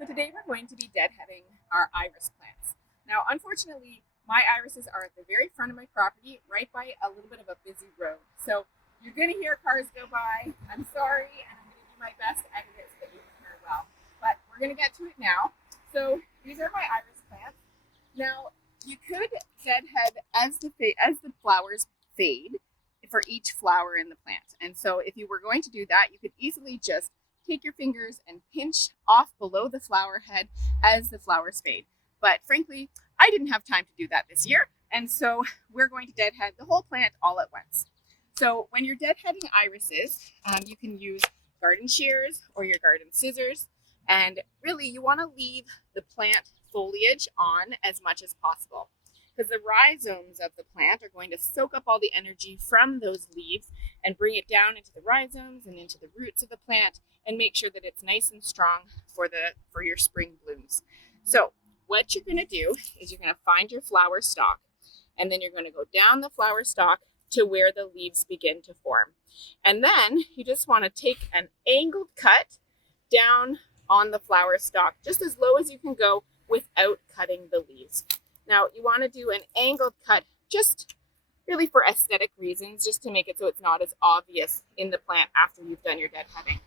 So today we're going to be deadheading our iris plants. Now, unfortunately, my irises are at the very front of my property, right by a little bit of a busy road. So you're going to hear cars go by. I'm sorry, and I'm going to do my best to edit it so that you can hear well. But we're going to get to it now. So these are my iris plants. Now, you could deadhead as the flowers fade for each flower in the plant. And so if you were going to do that, you could easily just take your fingers and pinch off below the flower head as the flowers fade. But frankly, I didn't have time to do that this year, and so we're going to deadhead the whole plant all at once. So when you're deadheading irises, you can use garden shears or your garden scissors, and really you want to leave the plant foliage on as much as possible, because the rhizomes of the plant are going to soak up all the energy from those leaves and bring it down into the rhizomes and into the roots of the plant and make sure that it's nice and strong for your spring blooms. So what you're going to do is you're going to find your flower stalk, and then you're going to go down the flower stalk to where the leaves begin to form. And then you just want to take an angled cut down on the flower stalk, just as low as you can go without cutting the leaves. Now you want to do an angled cut just really for aesthetic reasons, just to make it so it's not as obvious in the plant after you've done your deadheading.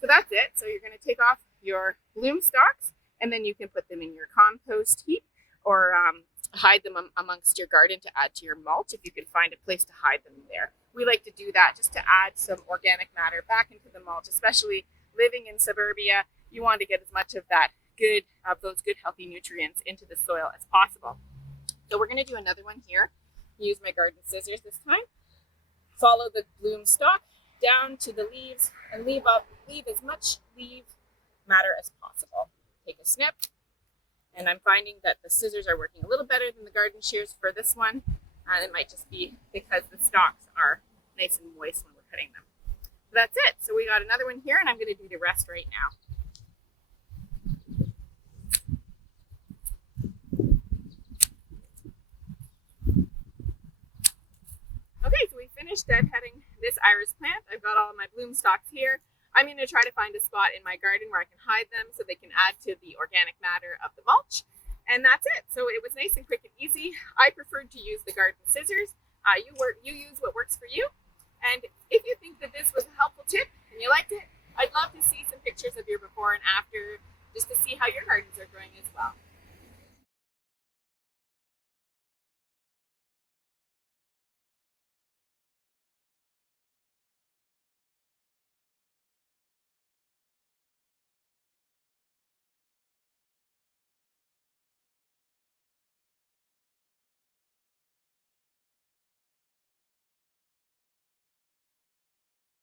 So that's it. So you're going to take off your bloom stalks, and then you can put them in your compost heap or hide them amongst your garden to add to your mulch if you can find a place to hide them there. We like to do that just to add some organic matter back into the mulch, especially living in suburbia. You want to get as much of those good healthy nutrients into the soil as possible. So we're going to do another one here. Use my garden scissors this time. Follow the bloom stalk down to the leaves and leave as much leaf matter as possible. Take a snip, and I'm finding that the scissors are working a little better than the garden shears for this one, and it might just be because the stalks are nice and moist when we're cutting them. So that's it. So we got another one here, and I'm going to do the rest right now. Okay, so we finished deadheading this iris plant. I've got all of my bloom stalks here. I'm going to try to find a spot in my garden where I can hide them so they can add to the organic matter of the mulch. And that's it. So it was nice and quick and easy. I preferred to use the garden scissors. You use what works for you. And if you think that this was a helpful tip and you liked it, I'd love to see some pictures of your before and after, just to see how your gardens are growing as well.